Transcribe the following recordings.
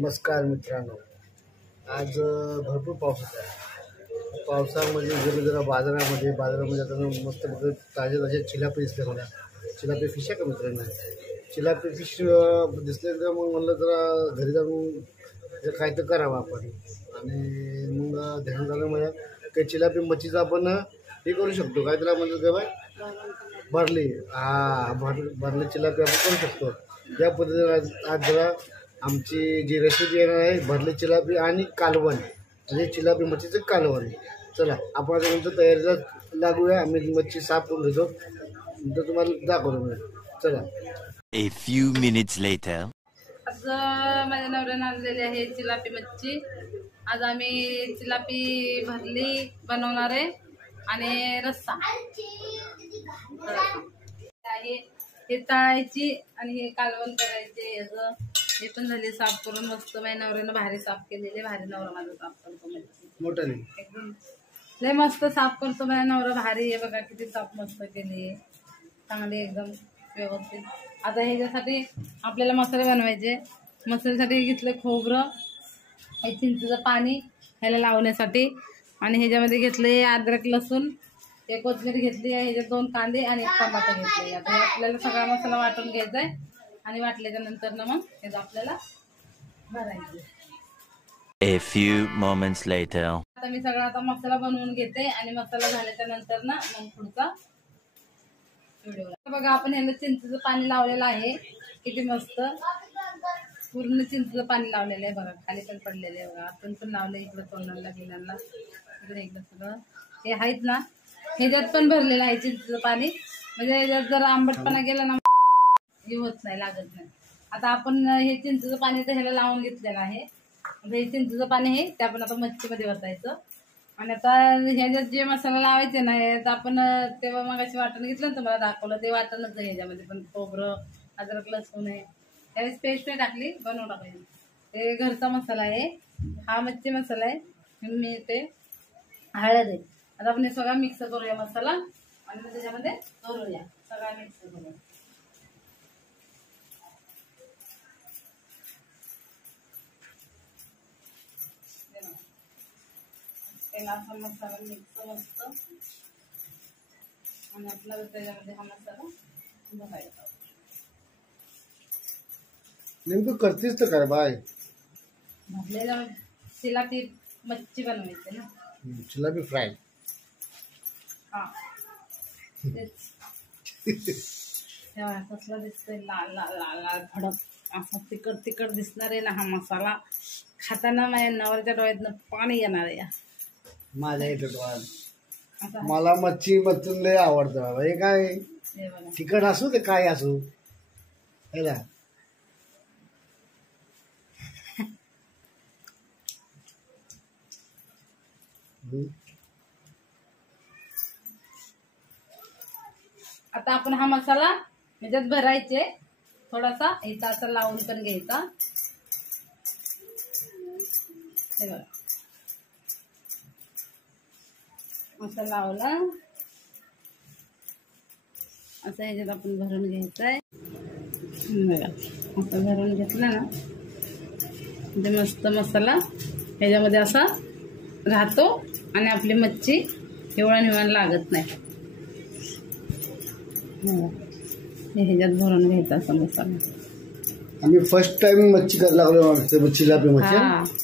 नमस्कार मित्रांनो, आज भरपूर पाऊस होता. पावसामध्ये जरा बाजारामध्ये आता मस्त ताजे चिलापी दिसले. मला चिलापी फिश आहे का मित्रांनो? चिलापी फिश दिसले तर मग म्हणलं जरा घरी जाऊन काय तर करावं आपण. आणि मग ध्यान झालं मला काही चिलापी मच्छीचं आपण हे करू शकतो. काय त्याला म्हणतात काय बाय? भरली. भरली चिलापी आपण करू शकतो. या पद्धतीने आज जरा आमची जी रेसिपी येणार आहे भरली चिलापी आणि कालवण, म्हणजे चिलापी मच्छीचं कालवण. चला आपण आता नंतर तयारीला लागूया. आम्ही मच्छी साफ करून घेतो, नंतर तुम्हाला दाखवतो मी. चला. A few minutes later. आज माझ्या नवऱ्याने आणलेली आहे चिलापी मच्छी. आज आम्ही चिलापी भरली बनवणार आहे आणि रस्सा आहे. हे तळायची आणि हे कालवण करायचे. याचं हे पण झाले साफ करून मस्त. माझ्या नवऱ्यानं भारी साफ केलेले. भारी नवरा माझा साफ करतो मच्छी मोठं एकदम लय मस्त साफ करतो माझ्या नवरा. भारी आहे बघा किती साफ मस्त केली, चांगली एकदम व्यवस्थित. आता ह्याच्यासाठी आपल्याला मसाले बनवायचे. मसाल्यासाठी घेतलं खोबरं, हे चिंचेचं पाणी ह्याला लावण्यासाठी, आणि ह्याच्यामध्ये घेतले अद्रक लसूण, एक कोथिंबीर घेतली आहे, ह्याच्यात 2 कांदे आणि 1 टमाटर घेतले. आता आपल्याला सगळा मसाला वाटून घ्यायचा आहे आणि वाटल्याच्या नंतर ना मग हे आपल्याला भरायचं. A few moments later. आता मी सगळा मसाला बनवून घेते आणि मसाला झाल्याच्या नंतर ना मग पुढचा व्हिडिओ बघा. आपण ह्याला चिंचेचं पाणी लावलेलं आहे. किती मस्त पूर्ण चिंचेचं पाणी लावलेलं आहे बघा. खाली पण पडलेलं आहे बघा. आपण पण लावलं इकडं तोंडाला गिन्यांना इकडे इकडं सगळं हे आहेत ना. ह्याच्यात पण भरलेलं आहे चिंचेचं पाणी, म्हणजे ह्याच्यात जर आंबटपणा गेला ना हे होत नाही, लागत नाही. आता आपण हे चिंचेचं पाणी तर ह्याला लावून घेतलेलं आहे. हे चिंचेचं पाणी आहे ते आपण आता मच्छीमध्ये वतायचं. आणि आता ह्याच्यात जे मसाला लावायचे ना, तर आपण तेव्हा मगाशी वाटण घेतलं ना, तुम्हाला दाखवलं ते वाटणच आहे. ह्याच्यामध्ये पण खोबरं, अद्रक लसूण आहे. त्यावेळेस पेस्ट नाही टाकली, बनवून टाकायची. हे घरचा मसाला आहे, हा मच्छी मसाला आहे. मी ते हळद आहे. आता आपण हे सगळं मिक्स करूया मसाला आणि मग त्याच्यामध्ये करूया सगळा मिक्स करूया. त्याला असा मसाला मिक्स मस्त आणि आपल्याला त्याच्यामध्ये हा मसाला भरायचा. नेमकं करतेस तर काय बाय? भरलेला चिलापी मच्छी बनवायची ना, चिलापी फ्राय. हा तेव्हा कसला दिसतोय, लाल लाल लाल लाल भडक असा तिखट दिसणार आहे ना हा मसाला. खाताना माझ्या नवऱ्याच्या डोळ्यातनं पाणी येणार आहे. माझ्या इथं मला मच्छी मच्छून लय आवडतं बाबा. हे काय तिखट असू ते काय असू ह्याला. आता आपण हा मसाला ह्याच्यात भरायचे. थोडासा इथं असं लावून पण घ्यायचा. हे बघा असं लावला, असं ह्याच्यात आपण भरून घ्यायचं आहे. बघा असं भरून घेतलं ना म्हणजे मस्त मसाला ह्याच्यामध्ये असा राहतो आणि आपली मच्छी हिवळण लागत नाही. ह्याच्यात भरून घ्यायचा असा मसाला. आम्ही फर्स्ट टाइम मच्छी करायला लागलो. चिलापी मच्छी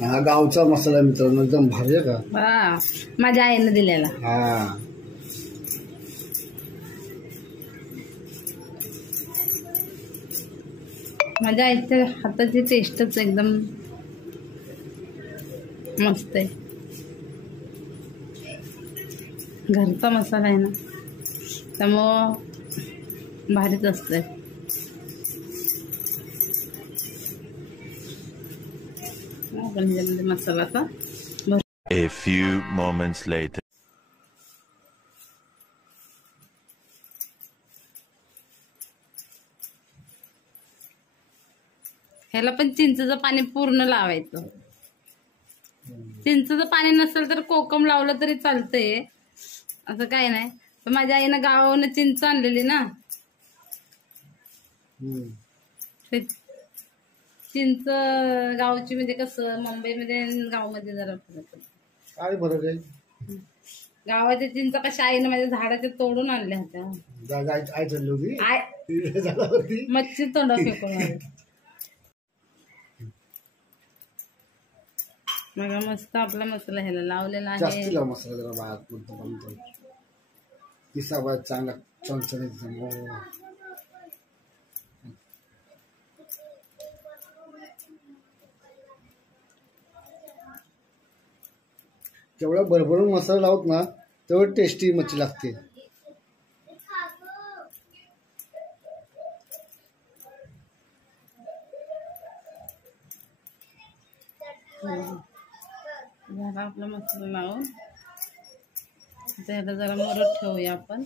हा गावचा मसाला मित्रांनो, एकदम भारी आहे का. माझ्या आईने दिलेला. हा माझ्या आईच्या हाताची टेस्टच एकदम मस्त आहे. घरचा मसाला आहे ना, त्यामुळं भारीच असतंय. आपण ह्याच्यामध्ये मसालाचा A few moments later. ह्याला पण चिंचेचं पाणी पूर्ण लावायचं. चिंचेचं पाणी नसेल तर कोकम लावलं तरी चालतंय, असं काय नाही. पण माझ्या आईनं गावावरून चिंच आणलेली ना, ते चिंच गावची म्हणजे कसं मुंबईमध्ये गावामध्ये जरा फरक आहे. काय फरक आहे? गावाच्या चिंच कशा आईनं माझ्या झाडाच्या तोडून आणल्या होत्या. आई चालली होती आय मच्छी तोंडा फेकून आली. मग मस्त आपला मसाला ह्याला लावलेला आहे. जास्ती लाव मसाला जरा बाहेर तिसा बाहेर चांगला चमचमीत. जेवढा भरभरून मसाला लावत ना तेवढी टेस्टी मच्छी लागते. झाला आपला मसाला लावून आता ह्याला जरा मुरत ठेवूया आपण.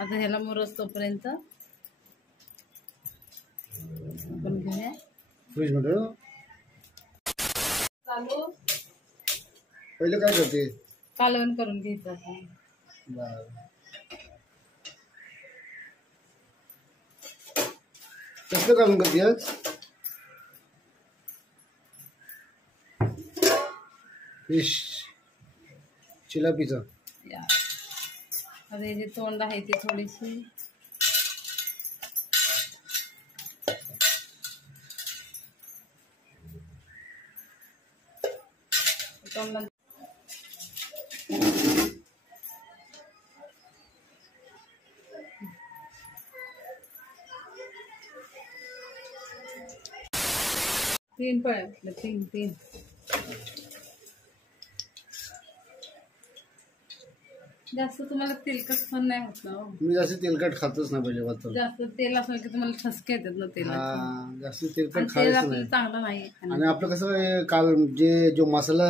आता ह्याला मुरत तोपर्यंत आपण घेऊया फ्रीज मध्ये. चालू पहिले काय करते? कालवण करून घ्यायचं आपण. कसं कालवण करते? फिश चिलापीचा. आता जी तोंड आहे ती थोडीशी तोंड 3 पळ्या 3 जास्त तुम्हाला तेलकट पण नाही होत ना हो? मी जास्त तेलकट खातच नाही पहिले वाटतं. जास्त तेल असलं की तुम्हाला ठसके येतात ना तेल. जास्त तेलकट तेल खायचं आपल्याला नाही. चांगलं नाही. आणि आपलं कसं आहे, काल जो मसाला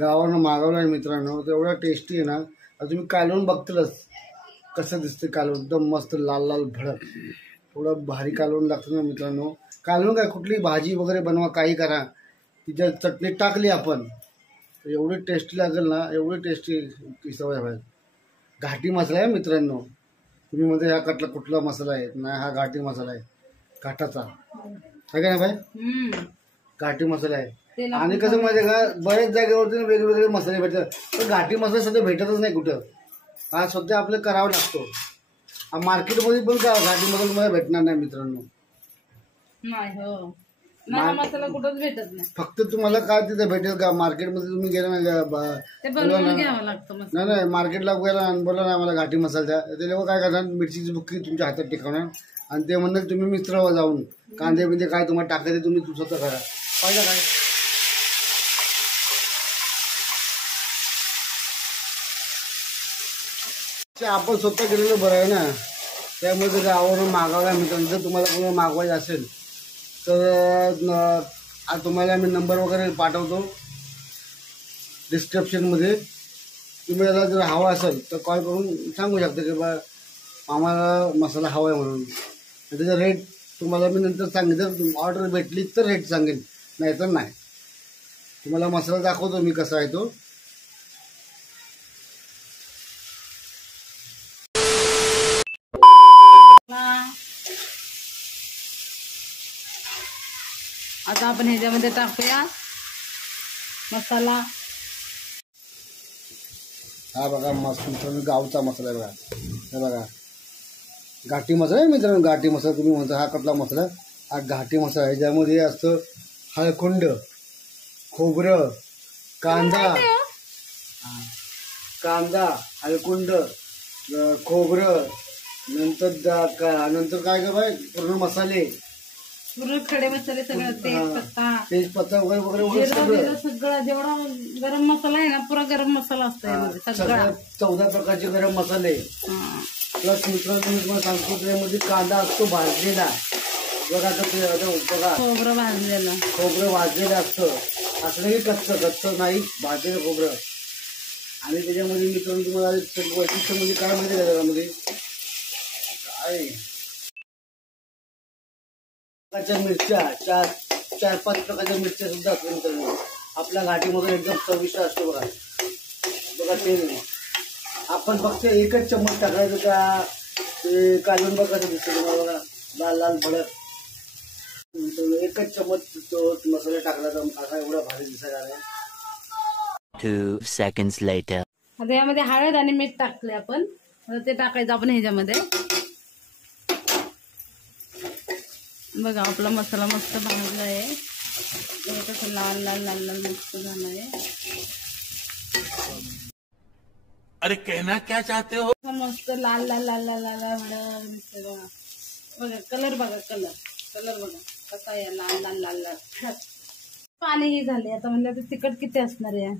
गावानं मागवला आहे मित्रांनो तेवढा टेस्टी आहे ना. आता तुम्ही कालवून बघतीलच कसं दिसतं कालवून. एकदम मस्त लाल लाल भडक थोडं भारी कालवून लागतं ना मित्रांनो. कालवून काय कुठली भाजी वगैरे बनवा काही करा तिच्या चटणी टाकली आपण एवढी टेस्टी लागेल ना, एवढी टेस्टी सवय आहे. घाटी मसाला आहे मित्रांनो. तुम्ही म्हणता हा कटला कुठला मसाला आहे? नाही, हा घाटी मसाला आहे, घाटाचा आहे का ना भाई? घाटी मसाला आहे. आणि कसं माहिती आहे का, बऱ्याच जागेवरती वेगवेगळे मसाले भेटतात पण घाटी मसाला सध्या भेटतच नाही कुठं. हा सध्या आपल्याला करावा लागतो. मार्केटमध्ये पण का घाटी मसाला तुम्हाला भेटणार नाही मित्रांनो. नाही हो, नाही मसाला कुठंच भेटत नाही. फक्त तुम्हाला काय तिथे भेटेल का मार्केटमध्ये तुम्ही गेला ना ते बनवून घ्यावं लागतं मसाला. नाही मार्केटला गेला बोला ना मला घाटी मसाला द्या. ते लोक काय करणार, मिरचीची बुक्की तुमच्या हातात टिकवणार आणि ते म्हणणार तुम्ही मिस्त्रवा जाऊन कांदे बिंदे काय तुम्हाला टाकायचे तुम्ही स्वतः करा. पाहिजे काय आपण स्वतः केलेलं बरं आहे ना. त्यामुळे जर गावावरून मागवायला मित्रांनो, जर तुम्हाला कोणी मागवायचं असेल तर तुम्हाला मी नंबर वगैरे पाठवतो डिस्क्रिप्शनमध्ये. तुम्ही याला जर हवा असेल तर कॉल करून सांगू शकता की बा आम्हाला मसाला हवा आहे म्हणून. त्याचा रेट तुम्हाला मी नंतर सांगेन. जर ऑर्डर भेटली तर रेट सांगेन, नाही तर नाही. तुम्हाला मसाला दाखवतो मी कसा आहे तो. आता आपण ह्याच्यामध्ये टाकूया मसाला. हा बघा मस्त मित्रांनो गावचा मसाला आहे बघा. हे बघा घाटी मसाला आहे मित्रांनो. घाटी मसाला तुम्ही म्हणता हा कटला मसाला, हा घाटी मसाला आहे. ज्यामध्ये असतं हळकुंड, खोबरं, कांदा, हळकुंड, खोबरं, नंतर काय का बाय पूर्ण मसाले, पूर्ण खडे मसाले सगळं, तेजपत्ता वगैरे सगळं जेवढा गरम मसाला आहे ना पुरा गरम मसाला असतो. 14 प्रकारचे गरम मसाले प्लस मित्रांनो मी तुम्हाला सांगतो त्यामध्ये कांदा असतो भाजलेला बघा. आता ते बघा खोबरं भाजलेलं, खोबरं भाजलेलं असतं, असं नाही कच्चं नाही, भाजलेलं खोबरं. आणि त्याच्यामध्ये मित्रांनो तुम्हाला वैशिष्ट्य म्हणजे काय माहिती का त्याच्यामध्ये काय प्रकारच्या मिरच्या, 4-5 प्रकारच्या मिरच्या सुद्धा असतात मित्रांनो. आपल्या घाटीमधून एकदम चविष्ट असतो बघा. बघा ते आपण फक्त एकच चम्मच टाकायचं त्या ते कालवण बघायचं दिसतं तुम्हाला बघा, लाल लाल भडक. एकच चम्मच तो मसाला टाकला तर असा एवढा भारी दिसायला आहे. 2 seconds later. आता यामध्ये हळद आणि मीठ टाकले आपण. आता ते टाकायचं आपण ह्याच्यामध्ये. बघा आपला मसाला मस्त भाजला आहे, कसं लाल लाल लाल लाल मस्त झाला आहे. अरे कहना क्या चाहते हो? मस्त लाल लाल लाल लाल लाल लाल दिसतंय बघा. बघा कलर बघा, कलर बघा कसा आहे, लाल लाल लाल लाल. पाणीही झाले आता म्हणजे आता तिखट किती असणार आहे.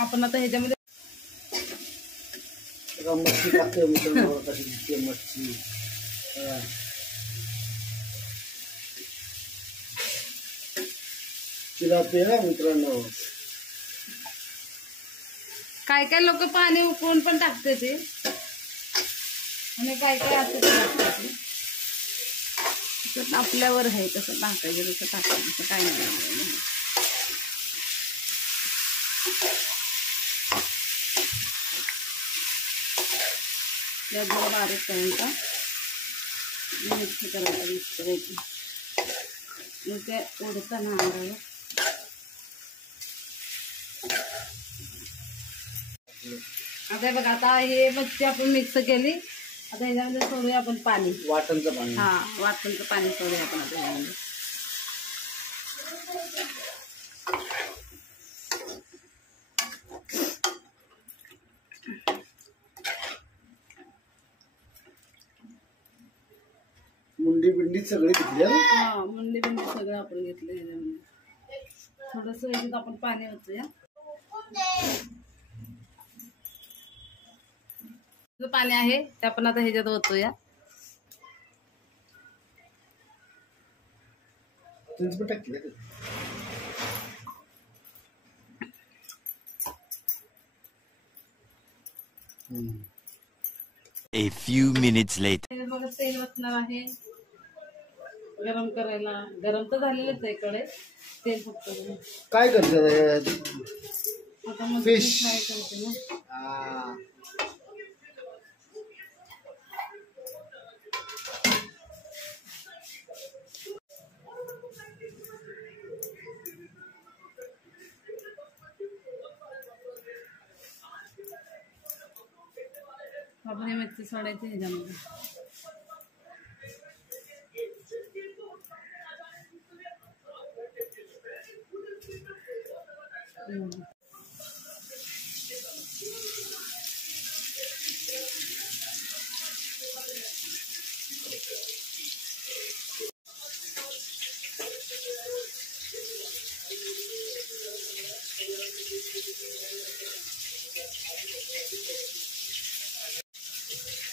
आपण आता ह्याच्यामध्ये मच्छी टाकते मित्रांनो, कशी दिसते मच्छी. तिलापिया मित्रांनो. काय काय लोक पाणी उकळून पण टाकते ते, आणि काय काय असं टाकते. आपल्यावर आहे कसं टाकायचं तसं टाकायचं, काय नाही. बारीक करायचा, मिक्स करायचं, मिक्स करायचं. मग ते उडताना आणायला. आता बघा आता हे मच्छी आपण मिक्स केली. आता ह्याच्यामध्ये सोडूया आपण पाणी, वाटणचं पाणी. हा वाटणचं पाणी सोडूया आपण आता ह्याच्यामध्ये. मुंडी बिंडी सगळी घेतली. हा मुंडी बिंडी सगळं आपण घेतलं ह्याच्यामध्ये. थोडस ह्याच्यात आपण पाणी ओतूया. जो पाणी आहे ते आपण आता ह्याच्यात ओतूया. A few minutes later. बघा तेल ओतणार आहे गरम करायला. गरम तर झालेलंच आहे इकडे तेल. फक्त काय करतात आता मग फिश फ्राय करते ना. आपण हे मच्छी सोडायची ह्याच्यामध्ये.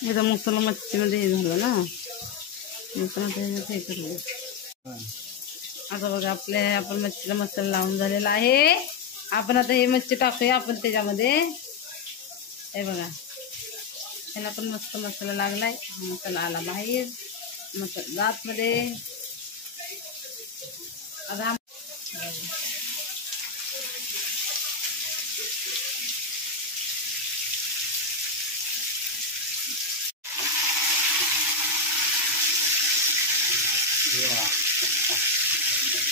आता मसाला मच्छीमध्ये हे झालं ना, मग हे करूया. आता बघा आपण मच्छीला मसाला लावून झालेला आहे. आपण आता हे मच्छी टाकूया आपण त्याच्यामध्ये. हे बघा ह्याला पण मस्त मसाला लागलाय. मसाला आला बाहेर मसाला आतमध्ये. आता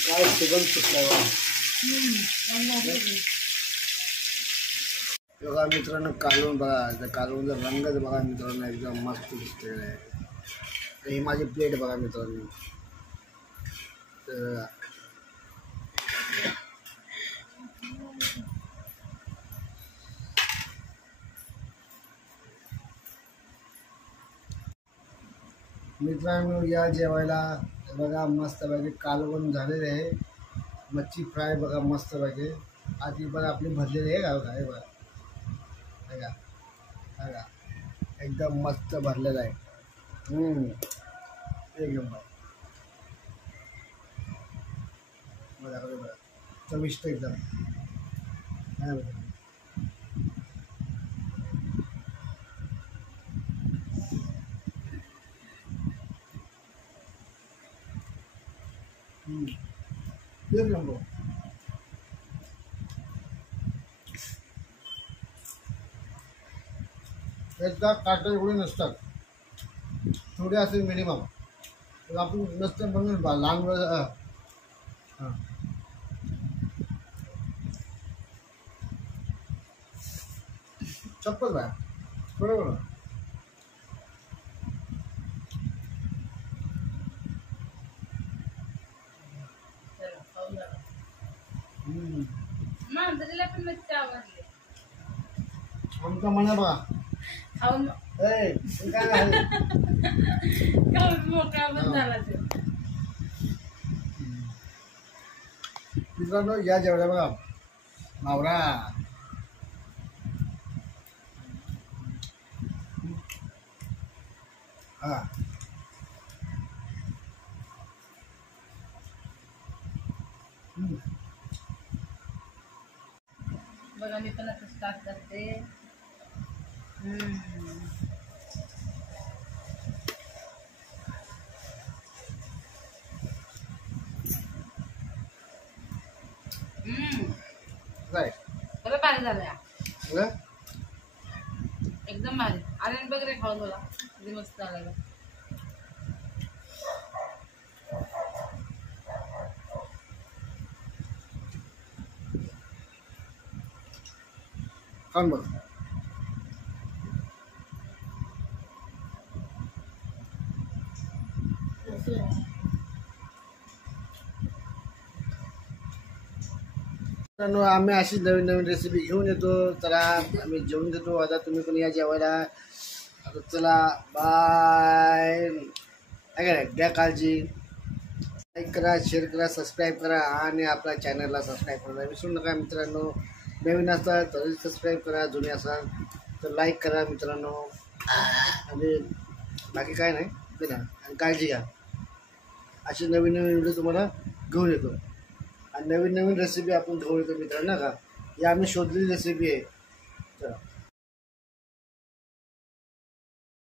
काय सुगंध सुटलाय बघा मित्रांनो. कालवण बघा, कालवणचा रंगच बघा मित्रांनो, एकदम मस्त दिसतोय. ही माझी प्लेट बघा मित्रांनो. तर मित्रांनो या जेवायला बघा मस्त पाहिजे कालवण झालेले आहे. मच्छी फ्राय बघा मस्त पाहिजे. आधी बघा आपली भरलेली आहे का हे बघा बघा बघा एकदम मस्त भरलेलं आहे. एक नंबर बघा बघा चविष्ट एकदम. हा बघा एक नंबर. एकदा काटे एवढे नसतात, थोडे असेल मिनिमम. तर आपण नसतं म्हणून लहान वेळ हां चप्पल बाय बरोबर. मांजरीला पण मच्छी आवडली. आमचा म्हणा बघा खाऊन काय खाऊन मोकळा पण झाला ते. मित्रांनो या जेवढ्या बघा मावरा हा बघा मी पण आता स्टार्ट करते. काय बरं भारी झालं या. बघा एकदम भारी. आले बघ रे खाऊन बघा किती मस्त झालं. खाऊन बघ. मित्रांनो आम्ही अशी नवीन नवीन रेसिपी घेऊन येतो. चला आम्ही जेवून घेतो. आता तुम्ही पण या जेवायला. आता चला बाय. काय घ्या काळजी. लाईक करा, शेअर करा, सबस्क्राईब करा आणि आपल्या चॅनलला सबस्क्राईब करायला विसरू नका मित्रांनो. नवीन असाल तरी सबस्क्राईब करा, जुने असाल तर लाईक करा मित्रांनो. आणि बाकी काय नाही ते ना. आणि काळजी घ्या. अशी नवीन नवीन व्हिडिओ तुम्हाला घेऊन येतो आणि नवीन नवीन रेसिपी आपण घेऊन येतो मित्रांनो का. ही आम्ही शोधलेली रेसिपी आहे. चला.